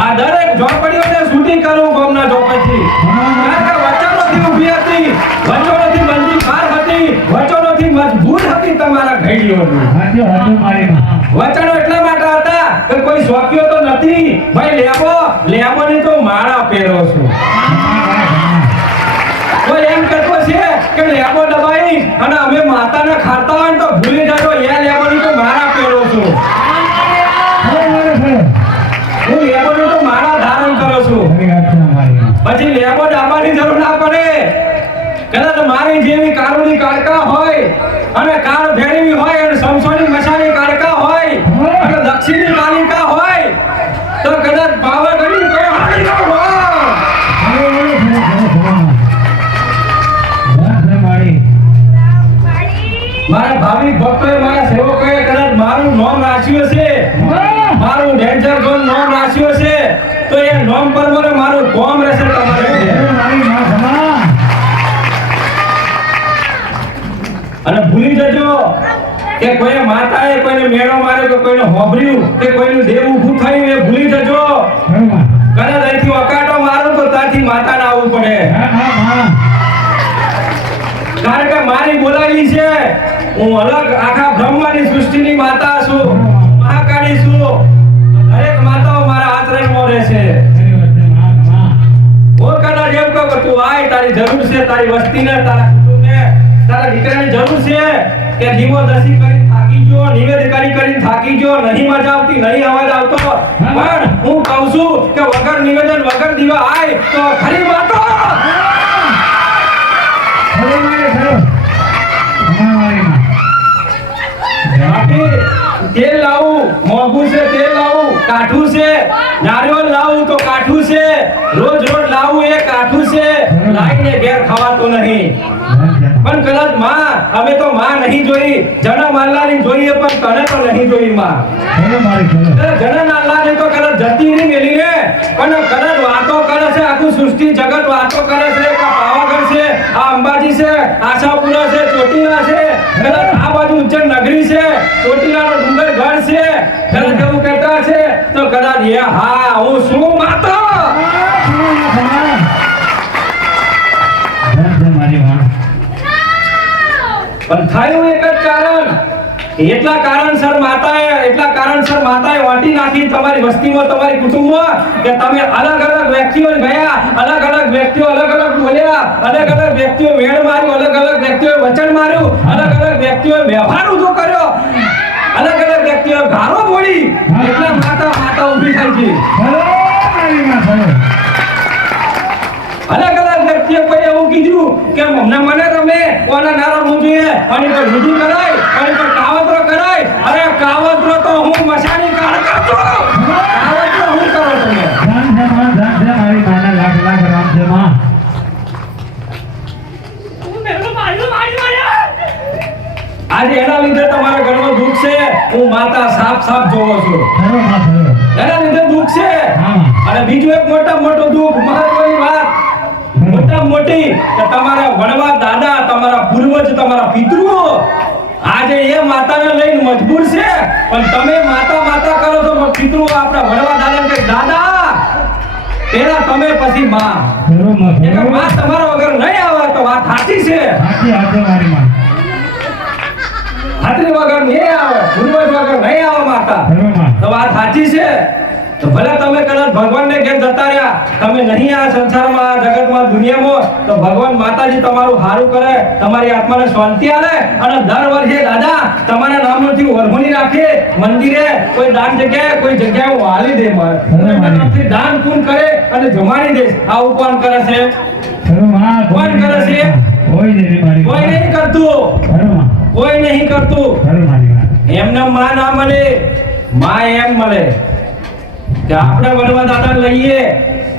આ દરેક ઝોપડીઓને શૂટિંગ કરું ગામના ઝોપડથી. કારણ કે વચનોથી ઊભી હતી, વચનોથી બંદી બહાર હતી, વચનોથી મજબૂત હતી તમારા ઘડીઓની. વચનો એટલા માટે હતા કે કોઈ શોખ્યો તો નથી ભાઈ. લેબોની તો માળા પહેરો છું. કોઈ એમ કહેતો છે કે લેબો દબાઈ અને અમે માતાને ખાતા હોય તો ભૂલી જજો એ લેબોની તો માળા પહેરો છું. હું લેબોની તો માળા ધારણ કરું છું. પછી લેબો દાબાની જરૂર ના પડે. કદાચ મારી જેવી કારુની કાળકા હોય અને કાળ ભેળવી હોય અને સમસોની મસાની કાળકા હોય અને દક્ષિણી કાલિકા હોય તો કદાચ પાવાગઢની કોઈ હારી ન હોય. મારા ભાવિક ભક્તોએ મારા સેવકોએ કદાચ મારું નામ રાખ્યું છે, મારું ડેન્જર ઝોન નામ રાખ્યું છે તો એ નામ પર મને મારું કોમ રહેશે તમારે. અને ભૂલી જજો કે કોઈ માતાએ કોઈને મેળો માર્યો કે કોઈને હોભર્યું કે કોઈનું દેવ ઊભું થયું એ ભૂલી જજો. કદાચ અહીંથી અકાટો મારું તો ત્યાંથી માતાને આવવું પડે. કારણ કે મારી બોલાવી છે. હું અલગ આખા બ્રહ્માંડની સૃષ્ટિની માતા છું, મહાકાળી છું. દરેક માતાઓ મારા આચરણમાં રહેશે. હું કદાચ એમ કહું કે તું આય, તારી જરૂર છે, તારી વસ્તીને, તારા કુટુંબને, તારા દીકરાની જરૂર છે કે જીવો દસી કરી થાકી ગયો, નિવેદ કરી થાકી ગયો, નહીં મજા આવતી, નહીં અવાજ આવતો, પણ હું કહું છું કે વગર નિવેદન વગર દીવા આય તો ખરી વાતો. તેલ લાવું મોંઘું છે, તેલ લાવું કાઠું છે, નારિયેળ લાવું તો કાઠું છે, રોજ લાવું એ કાઠું છે, લાઈને ઘેર ખાવાતો નહીં. પણ કદાચ માં અમે તો માં નહીં જોઈ, જન્મ આલ્લાની જોઈએ પણ તને તો નહીં જોઈ માં. જન્મ આલ્લાની તો કદાચ જતી નહીં મેલીને પણ કદાચ વાતો કરે છે, આખું સૃષ્ટિ જગત વાતો કરે છે કે પાવાગઢ છે, આ અંબાજી છે, આશાપુરા છે, ચોટીલા છે, કદાચ આ બાજુ ઉજ્જૈન નગરી છે, ચોટીલાનો ડુંગર ગઢ છે, કદાચ એવું કહેતા છે તો કદાચ એ હા હું શું માતા. પણ થયું એક જ કારણ, એટલા કારણસર માતાએ વાટી નાખી તમારી વસ્તીમાં, તમારી કુટુંબમાં કે તમે અલગ અલગ વ્યક્તિઓ ગયા, અલગ અલગ વ્યક્તિઓ અલગ અલગ બોલ્યા, અલગ અલગ વ્યક્તિઓ વેણ માર્યું, અલગ અલગ વ્યક્તિઓ વચન માર્યું, અલગ અલગ વ્યક્તિઓ વ્યવહાર ઊંધો કર્યો, અલગ અલગ વ્યક્તિઓ ગાળો બોલી. એટલા માતા ઊભી થાય છે. અલગ અલગ વ્યક્તિઓ કોઈ એવું કીધું કે મને રમે ઓના ના રમવું જોઈએ, આની પર વિધિ કરાય, આની પર કાવતરો કરાય. અરે કાવતરો તો હું મસાણી કાળકા છું. કાવતરો હું કરો તમે? મારી માના લાખ લાખ રામ છે માં. આજે એના લીધે તમારા ઘરમાં દુઃખ છે. હું માતા સાફ જોવો છું. એના લીધે દુઃખ છે. અને બીજું એક મોટો દુઃખ, મહત્વની વાત, મોટા મોટી કે તમારા વડવા દાદા, તમારા પૂર્વજ, તમારા પિતૃઓ આજે એ માતાને લઈને મજબૂર છે. પણ તમે માતા કરો તો પિતૃઓ આપણા વડવા દાદાને કે દાદા પેલા તમે પછી માં. માં તમારા વગર નહીં આવે તો વાત સાચી છે. હાથરી વગર નહીં આવે, પૂર્વજ વગર નહીં આવે માતા, તો વાત સાચી છે. તો ભલે તમે કદાચ ભગવાનને ઘેર જતા રહ્યા, તમે નહીં આ સંસારમાં, આ જગતમાં, દુનિયામાં, તો ભગવાન માતાજી તમારું સારું કરે, તમારી આત્માને શાંતિ આલે. અને દર વર્ષે દાદા તમારા નામથી વરમણી રાખે મંદિરે, કોઈ દાન જગ્યાએ, કોઈ જગ્યાએ હું હાલી દે, મારે દાન પૂન કરે અને જમાડી દે. આવું કોણ કરે છે? કોણ કરે છે? કોઈ નહીં કરતું. કોઈ નહીં કરતું. એમને માં ના મળે, માં એમ મળે કે આપણે વડવા દાદા લઈએ,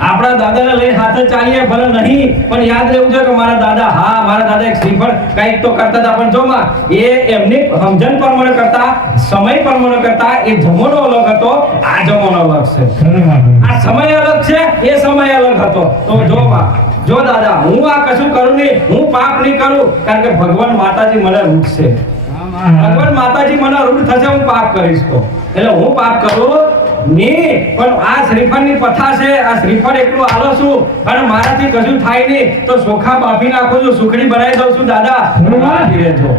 આપણા દાદાને લઈને હાથે ચાલીએ, ભલે નહીં પણ યાદ રહેવું છે કે મારા દાદા એક શ્રીફળ કંઈક તો કરતા હતા. પણ જો માં એ એમની સમજણ પ્રમાણે કરતા, સમય પ્રમાણે કરતા. એ જમાનો અલગ હતો, આ જમાનો અલગ છે. આ સમય અલગ છે, એ સમય અલગ હતો. તો જો માં, જો દાદા હું આ કશું કરું નહીં, હું પાપ નહીં કરું, કારણ કે ભગવાન માતાજી મને રૂઢ છે. ભગવાન માતાજી મને રૂઢ થશે, હું પાપ કરીશ તો એટલે હું પાપ કરું નહીં, પણ આ શ્રીફળની પથા છે, આ શ્રીફળ એકલું આલો છું અને મારાથી કશું થાય નહીં તો ચોખા બાફી નાખું છું, સુખડી બનાવી દઉં છું દાદા, રાજી રહેજો.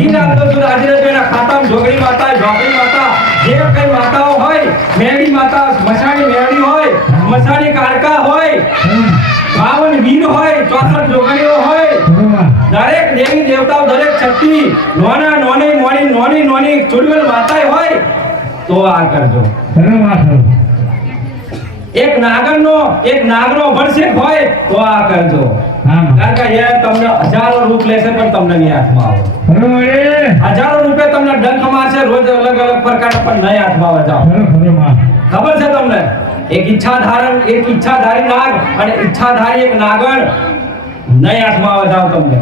ઈ નાખતો છું, રાજી રહેજો. એના ખાતામાં જોગણી માતા, જોગણી માતા, જે કઈ માતાઓ હોય, મેળી માતા, મસાણી મેળી હોય, મસાણી કાળકા હોય, 52 વીર હોય, 64 જોગણીઓ હોય, દરેક દેવી દેવતાઓ, દરેક શક્તિ, નોના નોની મોની નોની નોની ચુડવેલ માતા હોય તો આ કરજો. એક નાગરનો અભિષેક હોય તો આ કરજો. કારણ કે એ તમને હજારો રૂપ લેશે પણ તમને નહીં હાથમાં આવે. હજારો રૂપિયા તમને ડંખ મારશે રોજ અલગ અલગ પ્રકારના પણ નહીં હાથમાં આવે. જાઓ, ખબર છે તમને? એક ઈચ્છાધારી નાગ અને ઈચ્છાધારી એક નાગણ નહીં હાથમાં આવે. જાઓ, તમને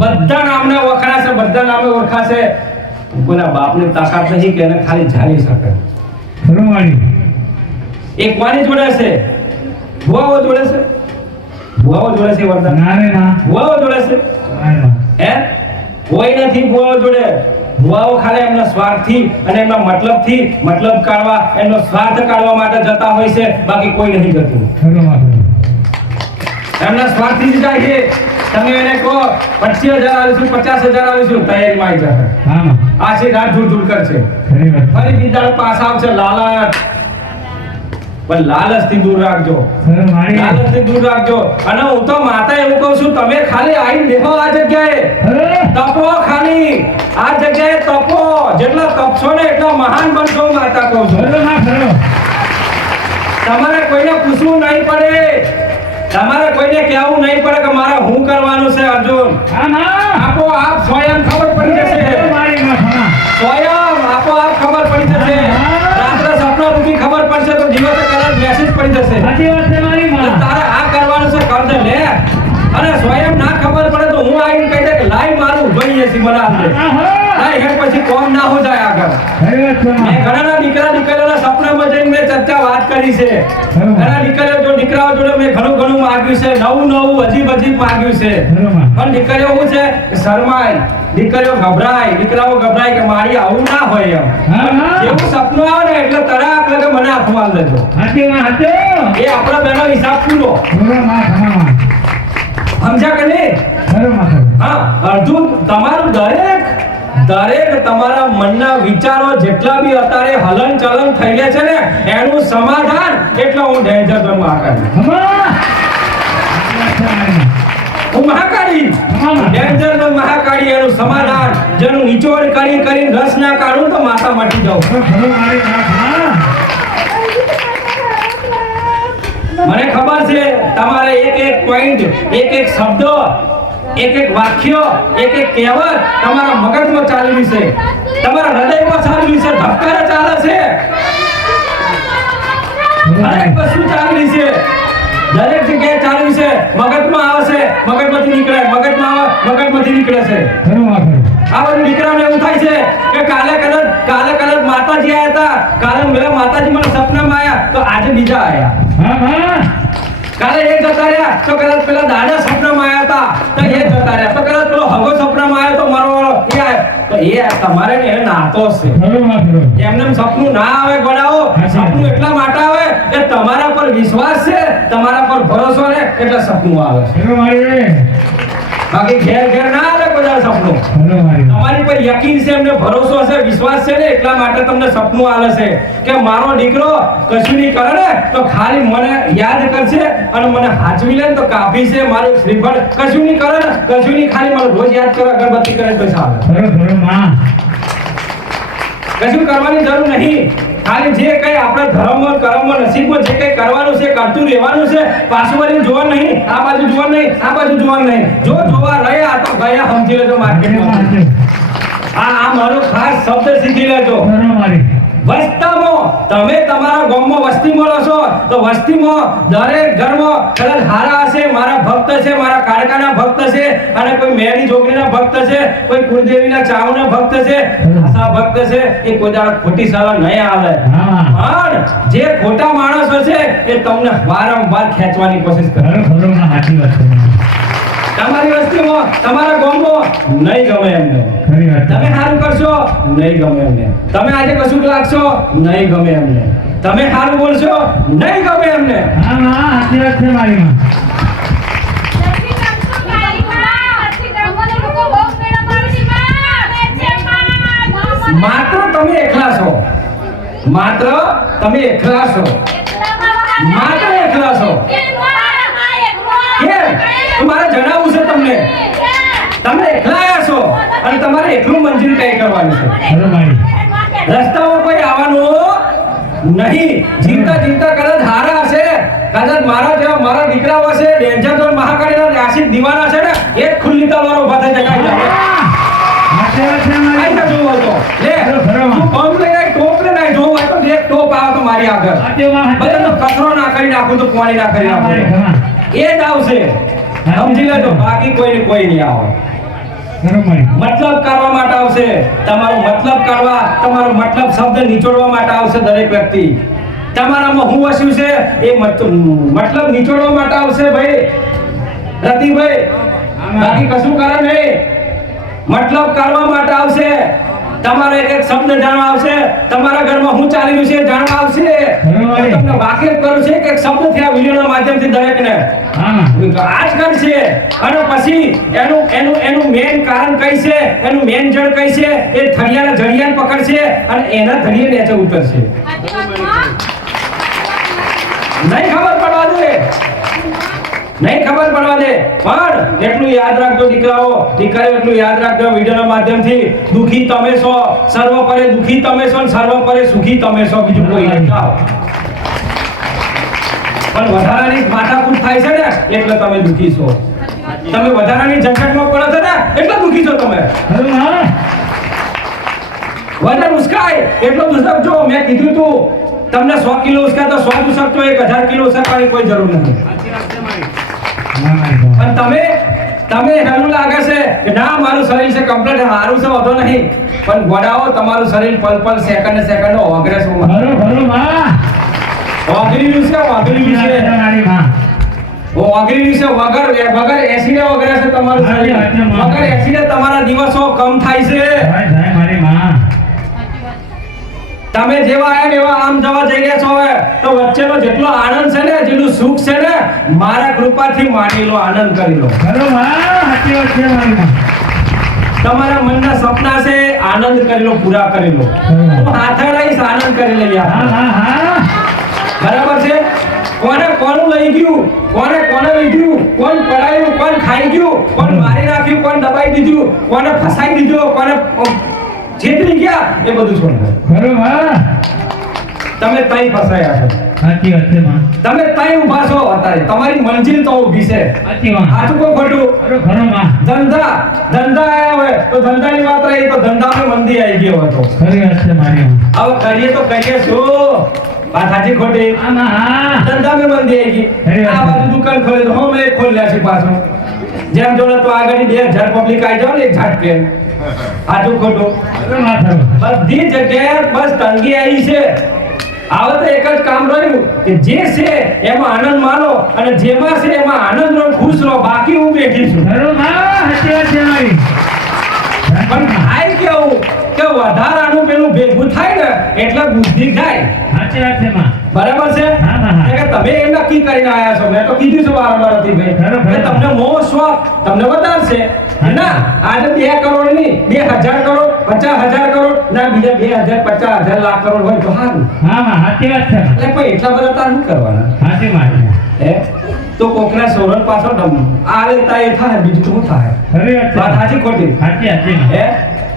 બધા નામને વખણાશે, બધા નામે ઓળખાશે. કોઈના બાપની તાકાત નહીં કે એને ખાલી જાણી શકે. એક કોની જોડે છે? ભુવાઓ જોડે છે. ભુવાઓ જોડે છે વરદાન. ભુવાઓ જોડે છે હે? કોઈ નથી ભુવાઓ જોડે. ભુવાઓ ખાલી એમના સ્વાર્થથી અને એમના મતલબ કાઢવા, એમનો સ્વાર્થ કાઢવા માટે જતા હોય છે, બાકી કોઈ નથી જતું. એમના સ્વાર્થથી જ જાય છે. તમે એને કહો 25,000 આવીશું, 50,000 આવીશું, તૈયારીમાં આવી જશે. આશી રાત ધૂળ કરશે, ફરી બીજા પાસ આવશે. લાલચ, પણ લાલચથી દૂર રાખજો. લાલચથી દૂર રાખજો. અને હું તો માતા એવું કહું છું, તમે ખાલી આવીને દેખો આ જગ્યાએ, તપો, ખાલી આ જગ્યાએ તપો. જેટલા તપશો ને એટલા મહાન બનશો, માતા કહું છું. તમારે કોઈને પૂછવું નહીં પડે, તમારે કોઈને કહેવું નહીં પડે કે મારે શું કરવાનું છે. અર્જુન, આપોઆપ સ્વયં ખબર પડી જશે. સ્વયં આપોઆપ ખબર પડી જશે. રાત્રે સપના રૂપી ખબર પડશે તો દિવસે કદાચ મેસેજ પડી જશે. તારે આ કરવાનું છે, કર દે લે. અને સ્વયં ના ખબર પડે તો હું આવીને કહી દે કે લાઈ મારું જોઈએ છે મને આપે. લાઈ હે પછી કોમ ના હો જાય આગળ. મેં ઘણા દીકરાઓના સપનામાં જઈને મેં વાત કરી છે. ઘણા દીકરાઓ જોડે મેં ઘણું માંગ્યું છે, નવું અજીબ માંગ્યું છે. પણ દીકરીઓ શું છે કે શરમાય, દીકરીઓ ગભરાય કે મારી આવું ના હોય એમ. એવું સપનું આવે ને એટલે તરાક લાગે મને હાથમાં લેજો. એ આપણા બેનો હિસાબ પૂરો. સમજ્યા કે નહીં? હા, અર્જુન, તમારું દરેક તમારા મનના વિચારો જેટલા બી અત્યારે હલન ચલન થઈ ગયા છે ને, એનું સમાધાન એટલે હું ડેન્જર ઝોન મહાકાળી. હું મહાકાળી, ડેન્જર ઝોન મહાકાળી, એનું સમાધાન જેનું નિચોડ કરીને રસ ના કાઢું તો માતા મટી જાઉં. મને ખબર છે તમારે એક પોઈન્ટ, એક શબ્દ, એક વાક્ય, એક કહેવત તમારા મગજમાં ચાલી છે, તમારા હૃદયમાં ચાલી છે, ધબકારા ચાલે છે, દરેક વસ્તુ ચાલી છે, દરેક જગ્યાએ ચાલી છે. મગજમાં આવે છે, મગજમાંથી નીકળે, મગજમાં આવે, મગજમાંથી નીકળે છે. આ બધું દીકરાને એવું થાય છે કે કાલે કદાચ માતાજી આયા હતા, કાલે મેરા માતાજી મને સપનામાં આયા તો આજે બીજા આયા. કાલે એક જતા રહ્યા તો કદાચ પેલા દાદા સપનામાં આયા હતા તો એ જતા રહ્યા, તો કદાચ પેલો હગો સપનામાં આવ્યો તો મારો વાળો એ આવ્યો તો એ તમારે ને એ નાતો છે. એમને સપનું ના આવે ગોડાઓ, સપનું એટલા માટે આવે કે તમારા પર વિશ્વાસ છે, તમારા પર ભરોસો ને એટલે સપનું આવે છે. બાકી ઘેર ના આવે કોઈ સપનું. તમારી પર યકીન છે, એમને ભરોસો છે, વિશ્વાસ છે ને એટલા માટે તમને સપનું આવે છે કે મારો દીકરો કશું નહીં કરે ને તો ખાલી મને યાદ કરશે અને મને હાચવી લે તો કાફી છે. મારું શ્રીફળ કશું નહીં કરે ને, કશું નહીં, ખાલી મને રોજ યાદ કરે, અગરબત્તી કરે તો ચાલે. કશું કરવાની જરૂર નહીં. ખાલી જે કઈ આપણા ધર્મમાં, કર્મમાં, નસીબમાં જે કઈ કરવાનું છે કરતું રહેવાનું છે. પાછું વળીને જોવાનું નહીં, આ બાજુ જોવાનું નહીં, આ બાજુ જોવાનું નહીં. જો જોવા રહ્યા તો ગયા સમજી લેજો માર્કેટમાં. આ મારો ખાસ શબ્દ શીખી લેજો. વસ્તામાં તમે તમારા ગામમાં વસ્તીમાં રહો છો તો વસ્તીમાં દરેક ઘરમાં કદાચ હારા હશે, મારા ભક્ત છે, મારા કાળકાના ભક્ત છે, અને કોઈ મેરી જોગણીના ભક્ત છે, કોઈ કુળદેવીના ચાવના ભક્ત છે, આશા ભક્ત છે. એ કોઈ દાડો ખોટી સલાહ નહીં આવે. પણ જે ખોટા માણસો છે એ તમને વારંવાર ખેંચવાની કોશિશ કરે. તમારી વસ્તીમાં, તમારા ગામમાં નહીં ગમે એમને. તમે સારું કરશો નહીં ગમે એમને. તમે આજે કશું લાગશો નહીં ગમે એમને. તમે સારું બોલશો નહીં ગમે એમને હા માં સાચી વાત છે મારી માં માત્ર તમે એકલા છો માત્ર તમે એકલા છો માત્ર એકલા છો કેમ તો મારે જણાવવું છે તમને તમે એકલા આવ્યા છો અને તમારે એકલું મંજૂરી તય કરવાની છે ખરું મારી રસ્તામાં કોઈ આવવાનું નહીં જીવતા જીવતા કદાચ હારા હશે કદાચ મારા જેવા મારા દીકરાઓ હશે ડેન્જર ઝોન મહાકાળીના આશિક દીવાના છે ને એ જ ખુલ્લી તલવારો ઊભા થઈ જાય સાચી વાત છે મારી આઈ ના જોવું હોય તો લે તું પંપ લઈને આય, ટોપ લઈને આય, જોવું હોય તો એક ટોપ આવે તો મારી આગળ સાચી વાત છે. બધાનો કચરો ના કરી નાખું તો પાણી ના કરી મારી નાખું ઘરમાં એ જ આવશે સમજી લેજો બાકી કોઈ નહીં આવે ખરું મારી મતલબ કરવા માટે આવશે તમારો મતલબ કરવા તમારો મતલબ શબ્દ નિચોડવા માટે આવશે દરેક વ્યક્તિ તમારામાં હું વસ્યું છે એ મતલબ નિચોડવા માટે આવશે ભાઈ રતિભાઈ બાકી કશું કારણ નહીં મતલબ કરવા માટે આવશે તમારે એક એક શબ્દ જાણવા આવશે તમારા ઘરમાં હું ચાલી રહ્યું છે એ જાણવા આવશે બરાબર. તમને વાકેફ કરું છે કે એક શબ્દ થયા વિડીયોના માધ્યમથી દરેકને હા આજ કરશે અને પછી એનું મેન કારણ કઈ છે એનું મેન જડ કઈ છે એ થળિયાના જડિયાને પકડશે અને એના ધડીએ નીચે ઉતરશે નહીં ખબર પડવા દે નહીં ખબર પડવા દે પણ એટલું યાદ રાખજો દીકરાઓ દીકરીઓ એટલું યાદ રાખજો વિડીયોના માધ્યમથી દુખી તમે છો સર્વપરે દુખી તમે છો અને સર્વપરે સુખી તમે છો બીજું કોઈ નહીં જાઓ પણ વધારાની માથાકૂટ થાય છે ને એટલે તમે દુખી છો તમે વધારાની ઝંઝટમાં પડો છો ને એટલે દુખી છો તમે ખરું હા વજન ઉસકાય એટલો ઉસકજો મેં કીધું તું તમને 100 કિલો ઉસકા તો 100 ઉસકતો 1000 કિલો ઉસકવાની કોઈ જરૂર નથી હા મારી ઘરમાં. અને તમે એવું લાગે છે કે ના મારું શરીર છે કમ્પ્લીટ સારું છે વધો નહીં પણ ગોડાઓ તમારું શરીર પલ પલ સેકન્ડ સેકન્ડ ઓગળે છે ખરું માં ઓગળ્યું છે ઓગળ્યું સાચી વાત છે છે મારી માં ઓગળ્યું છે વગર એસિડે ઓગળે છે તમારું શરીર વગર એસિડે તમારા દિવસો કમ થાય છે થાય મારી માં તમે જેવા આયા ને એવા આમ જવા જઈ રહ્યા છો હવે તો વચ્ચેનો જેટલો આનંદ છે ને જેટલું સુખ છે ને મારા કૃપાથી માની લો આનંદ કરી લો ખરું માં સાચી વાત છે મારી માં તમારા મનના સપના છે આનંદ કરી લો પૂરા કરી લો હું હાથે લઈશ આનંદ કરી લઈએ હા આપણે. હા હા બરાબર છે કોને કોનું લઈ ગયું કોને લીધું કોણ પડાયું કોણ ખાઈ ગયું કોણ મારી નાખ્યું કોણ દબાઈ દીધું કોને ફસાઈ દીધું કોને છેતરી ગયા એ બધું છોડો ખરું માં તમે તઈ ફસાયા છો સાચી વાત છે માં તમે તઈ ઊભા છો અત્યારે તમારી મંજિલ તો ઊભી છે સાચી વાત સાચું કોઈ ખોટું ખરું માં ધંધા આયા હોય તો ધંધાની વાત રહી તો ધંધામાં મંદી આવી ગયો હતો ખરી વાત છે મારી માં હવે કરીએ તો કરીએ શું વાત સાચી ખોટી આમાં હા ધંધામાં મંદી આવી ગઈ ખરી વાત આ બાજુ દુકાન ખોલી તો હમે ખોલ્યા છે પાછો જેમ જોડે તો આગળ 2000 પબ્લિક આવી જાવ ને એક ઝાટકે સાચું ખોટું ખરું માં ખરું બધી જગ્યાએ બસ તંગી આવી છે હવે તો એક જ કામ રહ્યું કે જે છે એમાં આનંદ માનો અને જેમાં છે એમાં આનંદ રહો ખુશ રહો બાકી હું બેઠી છું ખરું માં સાચી વાત છે મારી પણ થાય કેવું કે વધારાનું પેલું ભેગું થાય ને એટલે બુદ્ધિ થાય સાચી વાત છે માં બરાબર છે હા, હા, હા. એટલે કે તમે એ નક્કી કરીને આયા છો મેં તો કીધું છે વારંવાર હતી ભાઈ ખરું, ખરું. કે તમને મોહ શોખ તમને વધારશે ના આજે 2 કરોડ નહીં 2000 કરોડ 50000 કરોડ ના બીજા 2000 50000 લાખ કરોડ હોય તો સારું હા માં સાચી વાત છે એટલે પણ એટલા બધા તાર શું કરવાના સાચી મારી હે તો કોકના સોરન પાછળ આ લેતા એ થાય બીજું શું થાય ખરી વાત છે વાત સાચી ખોટી સાચી સાચી માં હે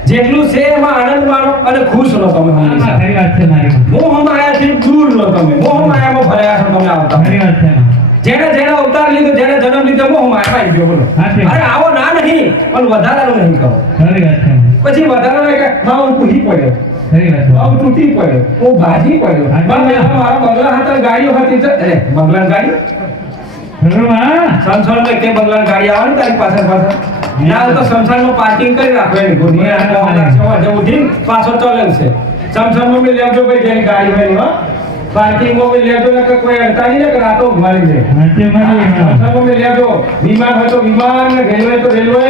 જેટલું છે એમાં આનંદ માણો અને ખુશ રહો તમે આમાં હંમેશા ખરી વાત છે મારી માં મોહ માયાથી દૂર રહો તમે મોહ માયામાં ભર્યા છો તમે આવતા ખરી વાત છે માં જેને અવતાર લીધો જેને જન્મ લીધો મોહ માયામાં આવી ગયો બોલો સાચી. અરે આવો ના નહીં પણ વધારાનું નહીં કરો ખરી વાત છે માં. પછી વધારાનું કે માં હું તૂટી પડ્યો ખરી વાત છે હું તૂટી પડ્યો હું ભાજી પડ્યો સાચી. મારા બંગલા હતા ગાડીઓ હતી અરે બંગલા ગાડી ખરું માં સંસારમાં કે બંગલા ગાડી આવે ને તારી પાછળ ના તો સંસારમાં પાર્કિંગ કરી રાખો એની ઘોડી ઉઠી પાછો ચાલે છે સંસારમાં બી લેજો ભાઈ જેની ગાડી હોય એની, હો પાર્કિંગમાં બી લેજો ને કે કોઈ અડતા નહીં ને કે રાતો ઉઘાડી દે સાચી મારી માં સંસારમાં બી લેજો વિમાન હોય તો વિમાન ને રેલવે તો રેલવે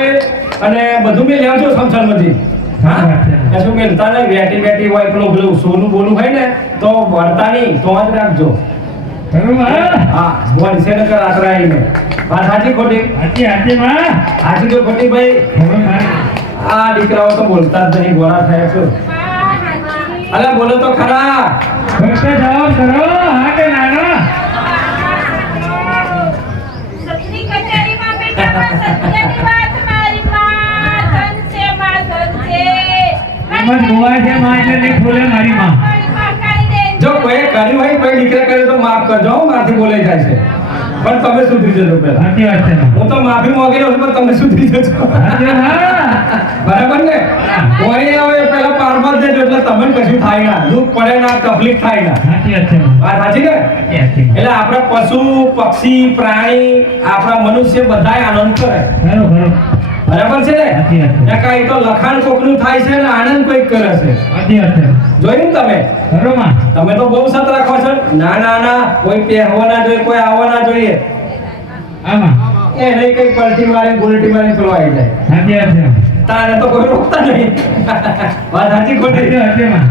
અને બધું બી લેજો સંસારમાંથી હા કશું મેલતા નહીં, બેટી બેટી હોય પેલું સોનું બોનું હોય ને તો વળતા નહીં, તો જ રાખજો. ખરું માં હા, વળશે નકર આતરાઈને. વાત સાચી ખોટી? હાચી હાચી માં સાચી તો ખોટી ભાઈ? ખરું માં આ દીકરાઓ તો બોલતા જ નહીં, ગોળા થયા છો. અલા બોલો તો ખરા. ફક્ત જવાબ કરો હા કે ના ના સત્ની કચેરીમાં બેઠા માં સત્યની વાત મારી માં ધન છે માં ધન છે એમ જ ગોવાય છે માં એટલે નહીં ખોલે મારી માં જો કોઈ કર્યું હોય કોઈ દીકરા કરે તો માફ કરજો હો, મારથી બોલાઈ જાય છે. પણ તમે સુધરી જજો પહેલા. સાચી વાત છે માં હું તો માફી માંગી લઉં છું પણ તમે સુધરી જજો. સાચી વાત બરાબર ને? કોઈ આવે પહેલા પારમાં જ જજો એટલે તમને કશું થાય ના, દુઃખ પડે ના, તકલીફ થાય ના. સાચી વાત છે માં વાત સાચી ને? સાચી વાત છે માં. એટલે આપણા પશુ પક્ષી પ્રાણી આપણા મનુષ્ય બધાય આનંદ કરે. ખરું ખરું બરાબર છે ને? સાચી વાત છે ને કાંઈ તો લખાણ કોકનું થાય છે ને આનંદ કોઈક કરે છે. સાચી વાત છે જોયું ને તમે? ખરું માં તમે તો બહુ સત રાખો છો. ના ના ના, કોઈ પહેરવા ના જોઈએ, કોઈ આવવા ના જોઈએ. આમાં એ નહીં કઈ પલટી મારે ગુલટી મારે પેલો આવી જાય. સાચી વાત છે તારે તો કોઈ રોકતા નહીં. વાત સાચી ખોટી? સાચી વાત છે માં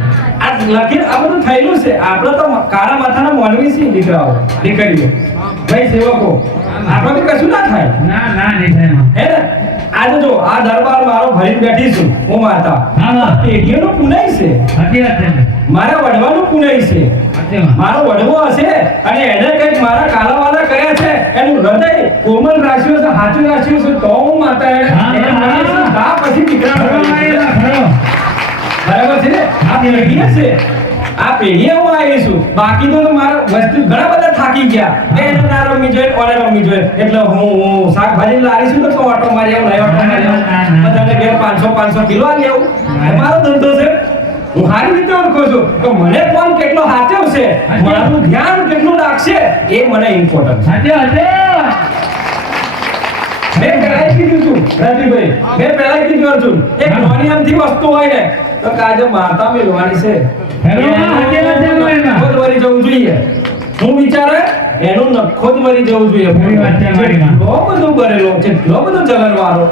આ લખી આ બધું થયેલું છે. આપણે તો કાળા માથાના મોલવી છીએ દીકરાઓ દીકરીઓ ભાઈ સેવકો. આપણે તો કશું ના થાય. ના ના નહીં થાય માં હે ને? આજે જો આ દરબાર મારો ભરીને બેઠી છું હું માતા. હા માં પેઢીઓનું પુનાઈ છે, સાચી વાત છે માં મારા વડવાનું પુનાઈ છે. સાચી માં મારો વડવો હશે અને એને કંઈક મારા કાલાવાલા કર્યા છે, એનું હૃદય કોમલ રાખ્યું છે, હાચું રાખ્યું છે, તો હું માતા હા, એને હા. મને શું દા પછી દીકરા ખરો માં ખરો બરાબર છે ને? આ પેઢી છે, આ પેઢીએ હું આવી છું. બાકી તો મારા વસ્તુ ઘણા બધા થાકી ગયા. એને ના રમવી જોઈએ, ઓને રમવી જોઈએ. એટલે હું શાકભાજી લારી છું તો ઓટો મારી આવું, નહીં ઓટો મારી આવું. બધાને ઘેર 500 કિલો આવી આવું. એ મારો ધંધો છે. હું સારી રીતે ઓળખું છું કે મને કોણ કેટલો સાચવશે, મારું ધ્યાન કેટલું રાખશે, એ મને ઇમ્પોર્ટન્ટ છે. સાચી વાત છે મેં પહેલા જ કીધું તું રાજુભાઈ, મેં પહેલા જ કીધું અર્જુન, એક નાની અમથી વસ્તુ હોય ને તો કાજે માતા મેળવાની છે. હેલો, સાચી વાત છે એમાં. નખો જ વળી જવું જોઈએ. હું વિચારે એનું નખો જ વળી જવું જોઈએ. ખરી વાત છે મારી માં. બહુ બધું કરેલો છે, એટલો બધો જલનવાળો.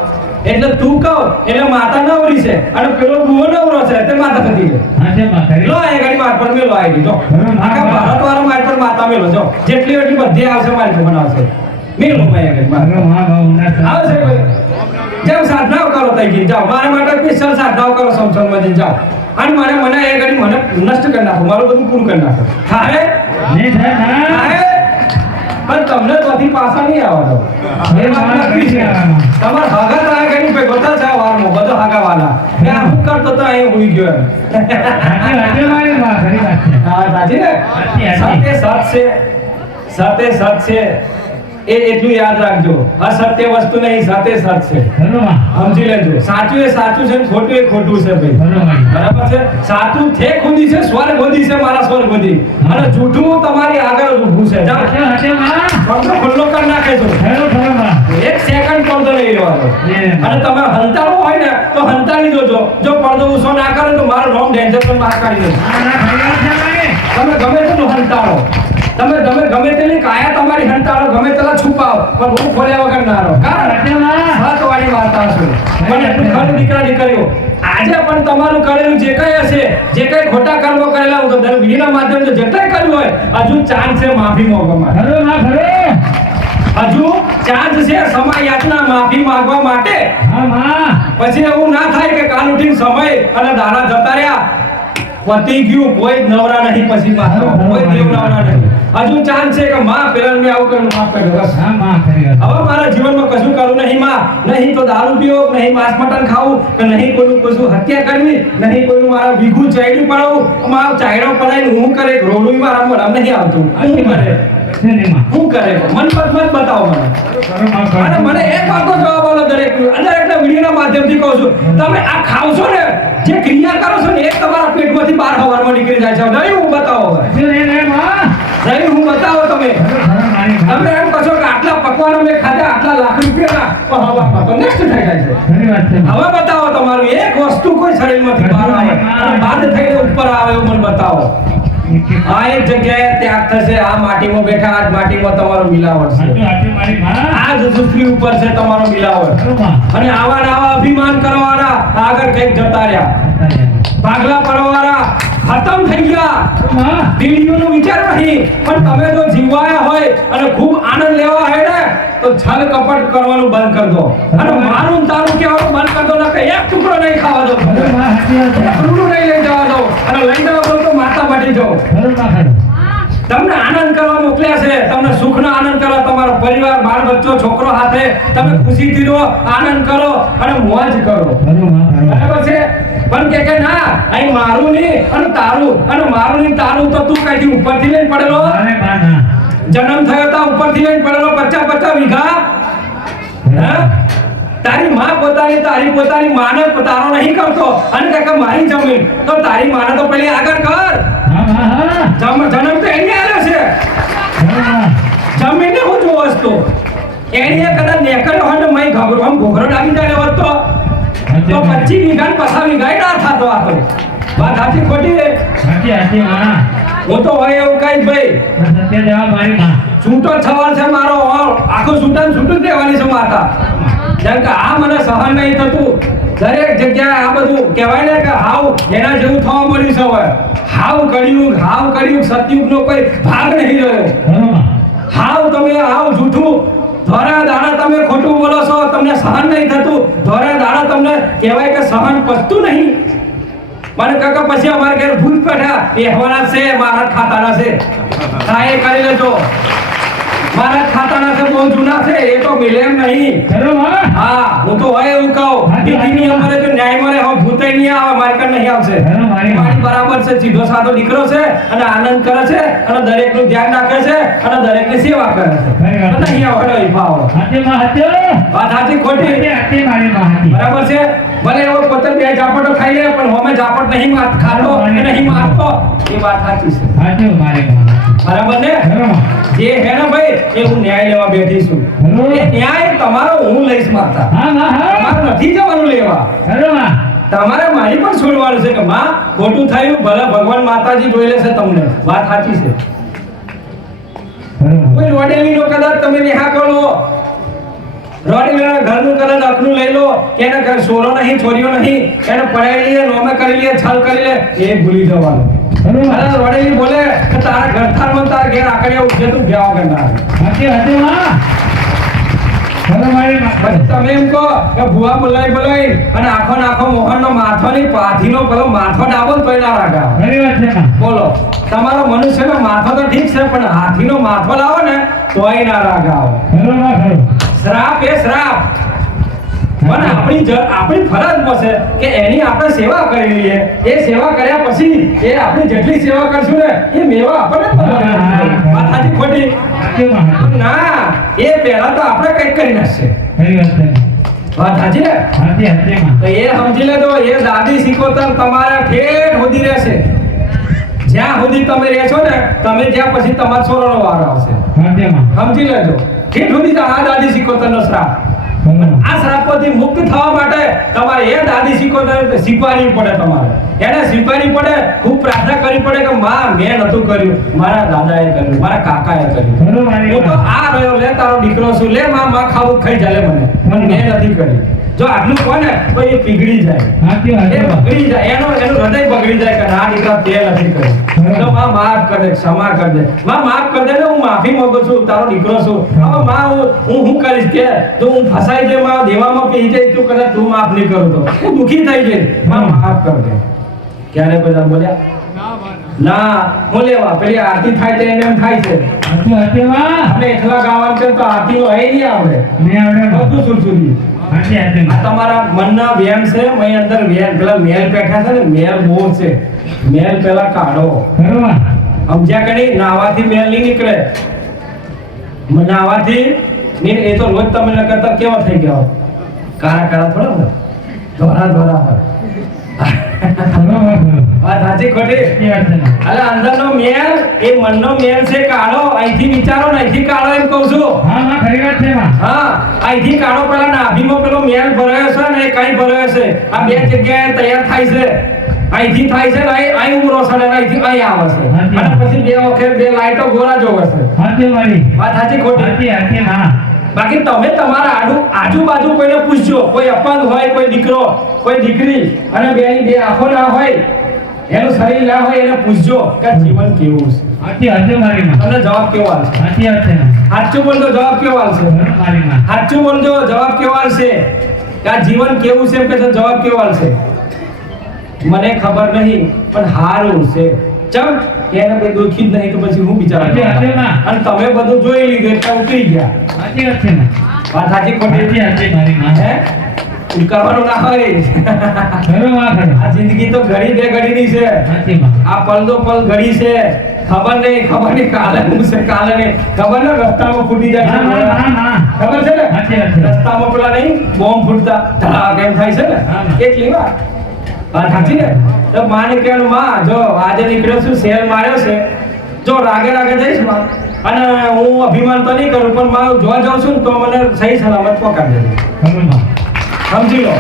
એટલે તું કહો એટલે માતા નવરી છે અને પેલો બુઓ નવરો છે તે માતા થતી છે. સાચી માં ખરી લો આ ગાડી માર પર મેલો આવી દીધો. આખા ભારત વાળો મારી પર માતા મેલો જો જેટલી એટલી બધી આવશે મારી પર બનાવશે. મેલો માં ગાડી માર ખરો માં બહુ ઊંડા આવશે કોઈ. જાઓ સાધનાઓ કરો તઈ ગઈ જાઓ. મારા માટે સ્પેશિયલ સાધનાઓ કરો સમસંગમાં જઈને જાઓ. અને મને એ ગાડી મને નષ્ટ કરી નાખો, મારું બધું પૂરું કરી નાખો. થાય નહીં થાય માં થાય પણ તમને તોથી પાછા નહીં આવવા દો. એ વાત નક્કી છે. તમાર હાગા તાયા ગાડી ભેગો થા છે વારમાં બધો હાગા વાલા. એ આ હું કરતો તો અહીં હોઈ ગયો એમ. સાચી વાત છે મારી માં ખરી વાત છે હા સાચી ને? સાચી. સત્ય સત છે. એ એટલું યાદ રાખજો. અસત્ય વસ્તુ નહીં, સત્ય સત છે. ખરો માં સમજી લેજો. સાચું એ સાચું છે ને ખોટું એ ખોટું છે ભાઈ. ખરો મારી બરાબર છે? સાચું છે ખુદી છે, સ્વર્ગ ખુદી છે, મારા સ્વર્ગ ખુદી. અને જૂઠું તમારી આગળ જ ઊભું છે. જાઓ સાચી માં પડદો ખુલ્લો કરી નાખે છો. ખરો ખરો માં એક સેકન્ડ પડદો નહીં રહેવાનો. અને તમે હંતાળો હોય ને તો હંતાળી જોજો. જો પડદો ઊંચો ના કરે તો મારું નામ ડેન્જર પર બહાર કાઢી દેજો. ના ના ખરી વાત છે મારી તમે ગમે તેટલું હંતાળો, તમે ગમે તેટલી કાયા તમારી હંતાળો, ગમે તેટલા છુપાવો, પણ હું ખોલ્યા વગર ના રહો. કારણ સાચી માં સતવાળી વાર્તા છું. પણ એટલું ખરું દીકરા દીકરીઓ, આજે પણ તમારું કરેલું જે કઈ હશે, જે કઈ ખોટા કર્મો કરેલા હોય તો દર વિડીયોના માધ્યમથી જેટલાય કર્યું હોય હજુ ચાન્સ છે માફી માંગવા માટે. ખરો માં ખરો હજુ ચાન્સ છે સમય યાચના માફી માંગવા માટે. હા માં પછી એવું ના થાય કે કાલ ઉઠીને સમય અને દાડા જતા રહ્યા, પતી ગયું, કોઈ જ નવરા નહીં પછી પાછો, કોઈ દેવ નવરા નહીં. હજુ ચાન્સ છે કે માં પેલા મેં આવું કર્યું, માફ કરી દો બસ. હા માં ખરી વાત હવે મારા જીવનમાં કશું કરવું નહીં માં, નહીં તો દારૂ પીવો, નહીં માંસ મટન ખાવું, કે નહીં કોઈનું કશું હત્યા કરવી, નહીં કોઈનું મારા વીઘું ચાયડું પડાવવું. મારો ચાયડો પડાવીને હું કરે રોડું મારા મોઢામાં નહીં આવતું. શું કરે છે ને માં શું કરે મન મત બતાવો મને. ખરો માં અને મને એક વાતનો જવાબ આલો દરેકના વિડીયોના માધ્યમથી કહું છું, તમે આ ખાવ છો ને, જે ક્રિયા કરો છો ને એ તમારા પેટમાંથી બહાર હવારમાં નીકળી જાય છે. નહીં હું બતાવો હવે. છે ને માં નહીં હું બતાવો તમે. ખરો મારી તમે એમ કહો છો કે આટલા પકવાનો મેં ખાધા, આટલા લાખ રૂપિયાના, પણ હવામાં તો નેક્સ્ટ થઈ જાય છે. ખરી વાત છે હવે બતાવો તમારું એક વસ્તુ કોઈ શરીરમાંથી બહાર આવે અને બાદ થઈને ઉપર આવે એવું મને બતાવો. આ એક જગ્યાએ ત્યાગ થશે. આ માટીમાં બેઠા આજ માટીમાં તમારો મિલાવટ છે. હાચું મારી માં આજ પૃથ્વી ઉપર છે તમારો મિલાવટ. ખરું માં અને આવા ને આવા અભિમાન કરવાના આગળ કઈક જતા રહ્યા. ભાગલા પડવાના ખતમ થઈ ગયા. ખરું માં પેઢીઓનો વિચાર નહીં. પણ તમે જો જીવવાયા હોય અને ખૂબ આનંદ લેવા હોય ને તો છલ કપટ કરવાનું બંધ કરી દો. અને મારું ને તારું કહેવાનું બંધ કરી દો. ને કે એક ટુકડો નહીં ખાવા દો. ખરું માં હાચી વાત છે. એક રૂડું નહીં લઈ જવા દો. અને લઈ જવા દો તો માતા મટી જાઓ. ખરું માં ખરું તમને આનંદ કરવા મોકલ્યા છે. તમને સુખનો આનંદ કરો. તમારો પરિવાર બાળ બચ્ચો છોકરો હાથે તમે ખુશીથી રહો, આનંદ કરો અને મોજ કરો. ખરું માં ખરું બરાબર છે. પણ કે ના અહીં મારું નહીં અને તારું, અને મારું નહીં તારું તો તું કઈથી ઉપરથી લઈને પડેલો મારે માં ના જન્મ થયો તો ઉપરથી લઈને પડેલો 50 વીઘા. હે? તારી માં તારી પોતાની માને તારો નહીં કરતો અને કાકા મારી જમીન તો તારી માને તો પેલી આગળ કર. હા જન્મ તો એને આવ્યો છે. ખરું માં જમીને હું જોવસ તો એણીએ કદાચ નેકળ્યો હોય ને મય ઘબરો આમ ઘોઘરો ડાબી જાય હોત તો 25 વીઘા ને 50 વીઘા ના થાતો આ તો. વાત સાચી ખોટી રે? હાચી હાચી માં હું તો હોય એવું કઈ ભાઈ સત્ય જવાબ મારી માં છૂટો છવાલ છે મારો. આખું છૂટન છૂટું જ દેવાની છે માતા. જેમ કે આ મને સહન નહીં થતું. દરેક જગ્યાએ આ બધું કહેવાય ને કે હાવ એના જેવું થવા મળ્યું છે હવે. હાવ કળિયુગ સતયુગનો કોઈ ભાગ નહીં રહ્યો. ખરું માં હાવ તમે હાવ જૂઠું ધોરા દાડા તમે ખોટું બોલો છો. તમને સહન નહીં થતું. ધોરા દાડા તમને કહેવાય કે સહન પચતું નહીં. મને કાકા પછી અમારે ઘરે ભૂત બેઠા એ હવાના છે મારા ખાતાના છે. હા એ કરી લેજો. મારા ખાતાના છે બહુ જૂના છે. એ તો મિલે એમ નહીં. ખરું માં હા હું તો હોય એવું કહું. નીતિની અમારે જો ન્યાય મળે હવે ભૂતે નહીં આવે. મારી કણ નહીં આવશે. ખરું મારી માં મારી બરાબર છે. સીધો સાધો દીકરો છે અને આનંદ કરે છે અને દરેકનું ધ્યાન રાખે છે અને દરેકની સેવા કરે છે. અને નહીં આવડે એ ભાવ. હાચી માં હાચી વાત સાચી ખોટી? હાચી મારી માં હાચી બરાબર છે. ભલે એવો પોતે બે ઝાપટો ખાઈ લે પણ હોમે ઝાપટ નહીં ખાતો કે નહીં મારતો. એ વાત સાચી છે. હાચી મારી માં બરાબર ને? ખરું માં જે હે ને ભાઈ એ હું ન્યાય લેવા બેઠી છું. એ ન્યાય તમારો હું લઈશ માતા. હા તમારે નથી જવાનું લેવા. ખરું માં તમારે મારી પણ છોડવાનું છે કે માં ખોટું થયું ભલે ભગવાન માતાજી જોઈ લેશે તમને. વાત સાચી છે. ખરું માં કોઈ રોડેલીનો કદાચ તમે નિહાકો લો. રોડેલીના ઘરનું કદાચ અખનું લઈ લો કે એને ઘર સોરો નહીં છોરીઓ નહીં એને પડાવી લઈએ નોમે કરી લઈએ છલ કરી લે એ ભૂલી જવાનું. ખરું માં અરે રોડેલી બોલે કે તારા ઘરથારમાં તારા ઘેર આકડિયા ઉઠે તું ભ્યાવ કરનાર. હાચી હાચી માં ખરું મારી માં પછી તમે એમ કહો કે ભુવા બોલાઈ અને આખો મોહનનો માથો નહીં પાથીનો પેલો માથો ડાબો ને તોય ના રાગા. ખરી વાત છે માં બોલો તમારો મનુષ્યનો માથો તો ઠીક છે પણ હાથીનો માથો લાવો ને તોય ના રાગા. ખરું માં ખરું શ્રાપ એ શ્રાપ. પણ આપણી ફરજમાં છે કે એની આપણે સેવા કરી લઈએ. એ સેવા કર્યા પછી એ આપણી જેટલી સેવા કરશું ને એ મેવા આપણને જ મળે. વાત સાચી ખોટી? હાચી માં હાચી ના એ પહેલા તો આપણે કંઈક કરી નાખશે. ખરી વાત છે વાત સાચી ને? હાચી હાચી માં તો એ સમજી લેજો એ દાદી સિકોતર તમારા ઠેઠ સુધી રહેશે. જ્યાં સુધી તમે રહેશો ને તમે જ્યાં પછી તમારા છોરાનો વારો આવશે. હાચી માં સમજી લેજો ઠેઠ સુધી તો આ દાદી સિકોતરનો શ્રાપ. ખરું માં આ શ્રાપોથી મુક્ત થવા માટે તમારે એ દાદી સિકોતર સ્વીકારવી પડે. તમારે એને સ્વીકારવી પડે. ખૂબ પ્રાર્થના કરવી પડે કે માં મેં નતું કર્યું, મારા દાદાએ કર્યું, મારા કાકાએ કર્યું. ખરું મારી હું તો માં આ રહ્યો લે તારો દીકરો છું લે માં ખાવું ખાઈ ચાલે મને પણ મેં નથી કરી. જો આટલું કોને તો એ પીગળી જાય. હાચી એ હાચી માં બગડી જાય. એનું હૃદય બગડી જાય કે ના દીકરા તે નથી કર્યું. તો માં માફ કર દે, ક્ષમા કર દે. માં માફ કર દે ને હું માફી માંગુ છું, તારો દીકરો છું. હવે માં હું કરીશ કે જો હું ફસાઈ જાય માં દેવામાં પી જાય તું કદાચ તું માફ નહીં કરું તો હું દુખી થઈ જઈશ. માં માફ કર દે. ક્યારે બધા બોલ્યા ના હું લેવા પેલી આરતી થાય તો એને એમ થાય છે હાચી હાચી માં આપણે એકલા ગાવાનું છે તો આરતીનો હે નહીં આવડે. નહીં આવડે માં બધું સુરસુરી. હાચી હાચી આ માં તમારા મનના વ્યાયામ છે. મય અંદર વ્યાયામ પેલા મેલ બેઠા છે ને મેલ બહુ છે. મેલ પેલા કાઢો. ખરું માં સમજ્યા કે નહીં? નાવાથી મેલ નહીં નીકળે. નાવાથી એ તો રોજ તમે ન કરતા કેવા થઈ ગયા કાળા થોડા ધોરા ખરું માં ખરું વાત સાચી ખોટી? હાચી વાત છે માં અલે અંદરનો મેલ એ મનનો મેલ છે કાળો. અહીંથી વિચારો ને અહીંથી કાળો એમ કહું છું. હા માં ખરી વાત છે માં હા અહીંથી કાળો પેલા નાભીમાં પેલો મેલ ભરાયો છે ને એ કઈ ભરાયો છે. આ બે જગ્યાએ તૈયાર થાય છે. અહીંથી થાય છે ને અહીં ઉમરો છે ને અહીંથી અહીં આવે છે અને પછી બે વખત બે લાઈટો ગોરા જોવે છે હાચે મારી વાત સાચી ખોટી હાચી હાચી ના બાકી તમે તમારા આજુબાજુ કોઈને પૂછજો કોઈ અપંગ હોય કોઈ દીકરો કોઈ દીકરી અને બેની બે આંખો ના હોય એનું શરીર ના હોય એને પૂછજો કે જીવન કેવું છે હાચી હાચે મારી માં તમને જવાબ કેવો આવશે હાચી હાચે ના સાચું બોલજો જવાબ કેવો આવશે મારી માં સાચું બોલજો જવાબ કેવો આવશે કે આ જીવન કેવું છે કે જવાબ કેવો આવશે મને ખબર નહીં પણ હારું છે ચમ એને કોઈ દુખી જ નહીં તો પછી હું હાચી હાચે બિચારા ના અને તમે બધું જોઈ લીધું એટલે ઉતરી ગયા હાચી હાચે ના વાત સાચી ખોટી હાચી હાચે મારી માં હે ઉલકાવાનું ના હોય ખરો માં ખરો આ જિંદગી તો ઘડી બે ઘડીની છે હાચી માં આ પલ તો પલ ઘડી છે ખબર નહીં કાલે હું છે કાલે નહીં ખબર ને રસ્તામાં ફૂટી જાય ના છે ના ના ખબર છે ને હાચી હાચે રસ્તામાં પેલા નહીં બોમ્બ ફૂટતા ધડાક એમ થાય છે ને હા. એટલી વાત સાચી ને તો માને કહેવાનું માં જો આજે નીકળ્યો છું શેર માર્યો છે જો રાગે રાગે જઈશ માં અને હું અભિમાન તો નહીં કરું પણ માં જોવા જાઉં છું ને તો મને સહી સલામત પકડી દેજો ખરો માં સમજી લો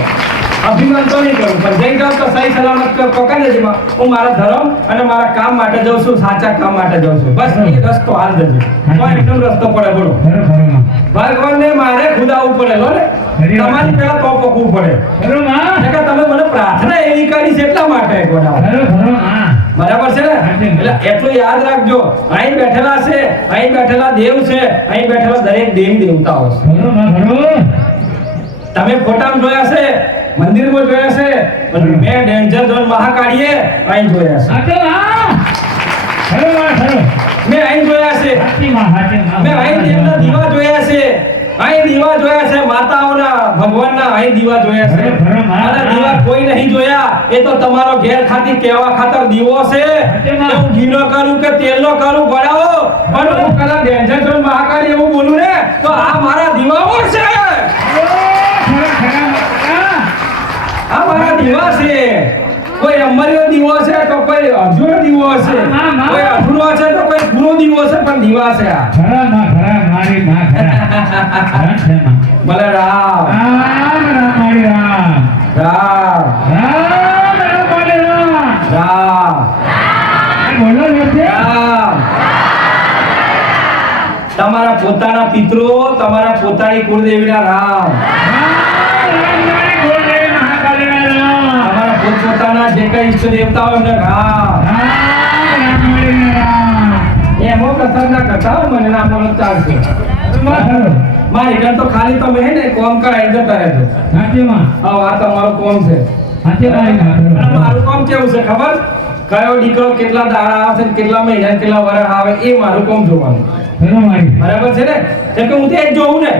અભિમાન તો નહીં કરું પણ જઈ જાઉં તો સહી સલામત પકડી દેજો માં હું મારા ધર્મ અને મારા કામ માટે જાઉં છું સાચા કામ માટે જાઉં છું બસ એ રસ્તો હાલ દેજો તો એકદમ રસ્તો પડે બોલો ખરો ખરો માં ભગવાનને મારે ખુદ આવવું પડે લો ને તમારી પહેલા તો પકવું પડે ખરો માં એટલે કે તમે મને પ્રાર્થના એવી કરી છે એટલા માટે ગોડાઓ ખરો ખરો માં બરાબર છે ને એટલે એટલું યાદ રાખજો અહીં બેઠેલા છે અહીં બેઠેલા દેવ છે અહીં બેઠેલા દરેક દેવી દેવતાઓ છે ખરો માં ખરો તમે ફોટામાં જોયા છે મંદિરમાં જોયા છે પણ મેં ડેન્જર ઝોન મહાકાળીએ અહીં જોયા છે હાચે માં ખરો માં ખરો મેં અહીં જોયા છે હાચી માં હાચી માં મેં અહીં દેવના દીવા જોયા છે અહીં દીવા જોયા છે માતાઓના ભગવાનના અહીં દીવા જોયા છે અને દીવા કોઈ નહીં જોયા એ તો તમારો ઘેર ખાતી કેવા ખાતર દીવો છે કે હું ઘીનો કરું કે તેલનો કરું ગળાવો પણ હું કદાચ ડેન્જર ઝોન મહાકાળી એવું બોલું ને તો આ મારા દીવાઓ છે આ મારા દીવા છે કોઈ અંબરીનો દીવો છે તો કોઈ અર્જુનનો દીવો છે કોઈ અધૂરો છે તો કોઈ પૂરો દીવો છે પણ દીવા છે આ ખરા માં ખરા મારી માં ખરા છે માં ભલે રામ રામ રામ મારી રામ રામ રામ રામ મારી રામ રામ બોલો નથી રામ તમારા પોતાના પિતૃઓ તમારા પોતાની કુળદેવીના રામ તમારા પોતપોતાના જે કઈ ઈષ્ટ દેવતાઓ એમને રામ એમો કથા ના કરતા હો, મને ના બોલો ચાલશે મારી ઘર તો ખાલી તમે હે ને કોમ કરાવી જતા રહેજો હા આ તમારું કોમ છે અને મારું કામ કેવું છે ખબર કયો દીકરો કેટલા દાડા આવે છે કેટલા મહિના કેટલા વર્ષ આવે એ મારું કામ જોવાનું બરાબર છે ને કેમ કે હું તો એ જ જોઉં ને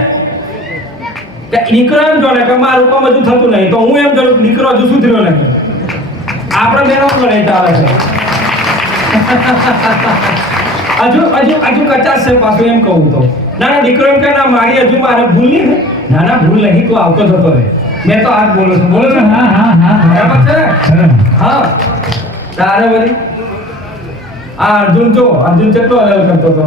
કે દીકરો એમ જોડે કે મારું કામ હજુ થતું નહીં તો હું એમ જોઉં કે દીકરો હજુ સુધર્યો નથી આપણે બેનો મળે ચાલે છે હજુ કચાશ છે પાછું એમ કહું તો ના દીકરો એમ કે ના મારી હજુ મારે ભૂલ નહીં ને ના ભૂલ નહીં તું આવતો જતો રહે મેં તો આજ બોલું છું બરાબર છે ને હા તારે વળી આ અર્જુન કેટલો અલગ કરતો હતો